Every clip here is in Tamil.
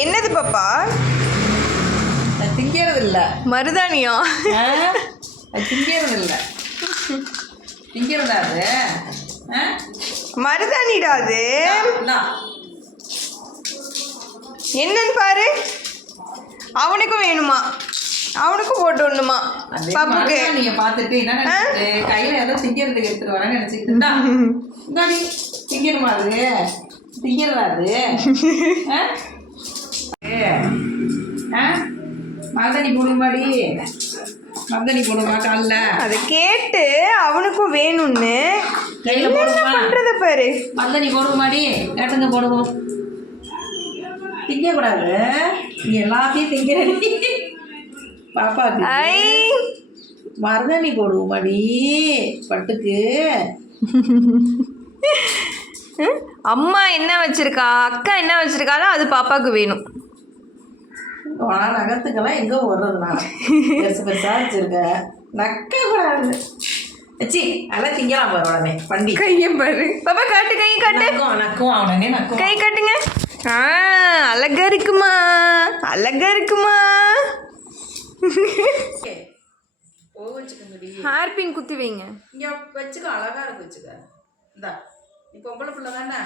என்னது பாப்பா? திங்கிறது இல்லை மருதாணியா? அது திங்கிறது இல்லை திங்கிறதா அது? ஆ? மருதாணிடா அது. என்னன்னு பாரு. அவனுக்கும் வேணுமா? அவனுக்கும் போட்டு விடணுமா? பப்புக்கு. நீங்க பார்த்துட்டு என்ன கையில ஏதோ திங்கிறதுக்கு எடுத்துட்டு வரேன்னு இந்தாடி திங்கணுமா அது? திங்கிறதா அது? மருதாணி போடுமாடி மருதாணி போடுமா காலில்? அதை கேட்டு அவனுக்கும் வேணும்னு கையில என்ன போடுமா? பண்றத பாரு. மருதாணி போடுமாடி கேட்டுங்க போடுவோம் திங்கக்கூடாது. நீ எல்லாத்தையும் திங்கிறடி பாப்பா ஐ. மருதாணி போடுவோமாடி பட்டுக்கு. அம்மா என்ன வச்சிருக்கா? அக்கா என்ன வச்சிருக்காளோ அது பாப்பாக்கு வேணும். வா நகத்துக்கெல்லாம் எங்கே ஓடுறது நான் பெருசு பெருசாக வச்சுருக்க. நக்க கூடாது சி அதெல்லாம் திங்கலாம் பாரு உடனே. பண்டி. கையை பாரு. பாப்பா காட்டு கை காட்டு. நக்கும் உடனே நக்கும் கை காட்டுங்க. ஆ அழகா இருக்குமா? அழகா இருக்குமா? ஓ வச்சுக்கோங்கடி. ஹேர் பின் குத்தி வைங்க. இங்கே வச்சுக்கோ அழகா இருக்கு வச்சுக்க. இந்தா நீ பொம்பளை பிள்ளை தானே?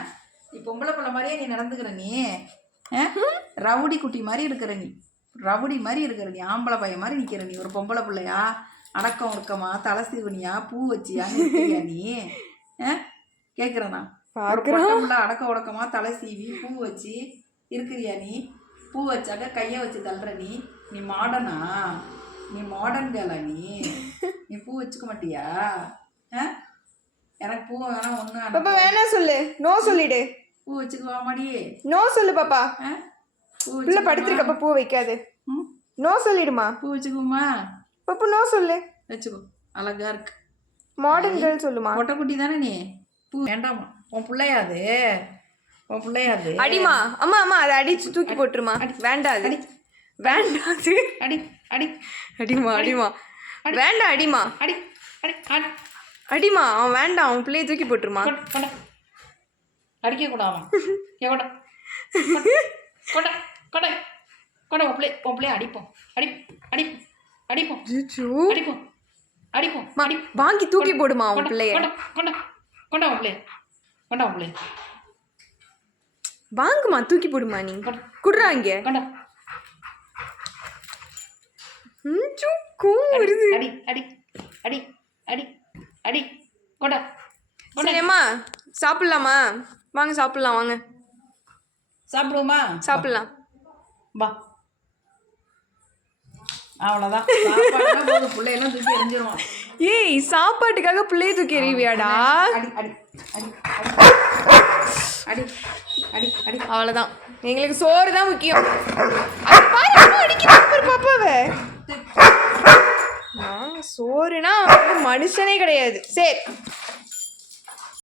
நீ பொம்பளை பிள்ளை மாதிரியே நீ நடந்துக்கிற நீ? ரவுடி குட்டி மாதிரி இருக்கிற நீ. ரவுடி மாதிரி இருக்கிற நீ ஆம்பளை பையன் மாதிரி நிற்கிற நீ ஒரு பொம்பளை பிள்ளையா? அடக்கம் ஒடுக்கமா தலை சீவனியா பூ வச்சியா? நிற்கிறியா நீ? கேட்குறேண்ணா பிள்ளை அடக்க ஒடுக்கமா தலை சீவி பூ வச்சு இருக்கிறியா நீ? பூ வச்சாக்க கையை வச்சு தள்ளுற நீ? நீ மாடர்னா நீ மாடர்ன் கேளா நீ? நீ பூ வச்சுக்க மாட்டியா? எனக்கு பூ வேணாம் ஒன்று பாப்பா வேணாம் சொல்லு. நோ சொல்லிடு. பூ வச்சுக்குவா மாடி நோ சொல்லு பாப்பா. ஆ? பிள்ளை? படுத்திருக்கப்ப பூ வைக்காது? நோ சொல்லிடுமா? பூ வச்சுக்குவோமா பாப்பா நோ சொல்லு. வச்சுக்கோ. அழகா இருக்கு. மாடர்ன் கேர்ள் சொல்லுமா? பொட்டைக்குட்டி தானே நீ? பூ வேண்டாமா? உன் பிள்ளையா அது உன் பிள்ளையா அது அடிமா. அம்மா அம்மா அதை அடிச்சு தூக்கி போட்டுருமா. வேண்டாம் அது. அடி. அடி அடிமா அடிமா. வேண்டாம் அடிமா. அடி அடி அடி. அடிமா அவன் வேண்டாம். அவன் பிள்ளைய தூக்கி போட்டுருமா. அடிக்க கூடாமா கொட கொட உன் பிள்ளை உன் பிள்ளைய அடிப்போம். அடி அடிப்போம். அடிப்போம். அடிப்போம். அடிப்போம். அடி வாங்கி தூக்கி போடுமா கொண்ட பிள்ளைய? கொண்ட கொண்ட உன் பிள்ளைய. கொண்ட உன் பிள்ளைய. வாங்குமா தூக்கி போடுமா நீ? கொண்ட குடுறா இங்க. வருது. அடி அடி அடி அடி அடி. கொண்ட சரி அம்மா சாப்பிடலாமா? வாங்க சாப்பிடலாம் வாங்க. சாப்பிடுவோமா? சாப்பிடலாம். வா. அவ்வளோதான் சாப்பாடுலாம் போதும். பிள்ளையெல்லாம் தூக்கி எரிஞ்சிருவான் ஏய் சாப்பாட்டுக்காக பிள்ளைய தூக்கி எறிவியாடா? அவ்வளோதான் எங்களுக்கு சோறு தான் முக்கியம். பாப்பாவை. சோறுனா மனுஷனே கிடையாது. சரி.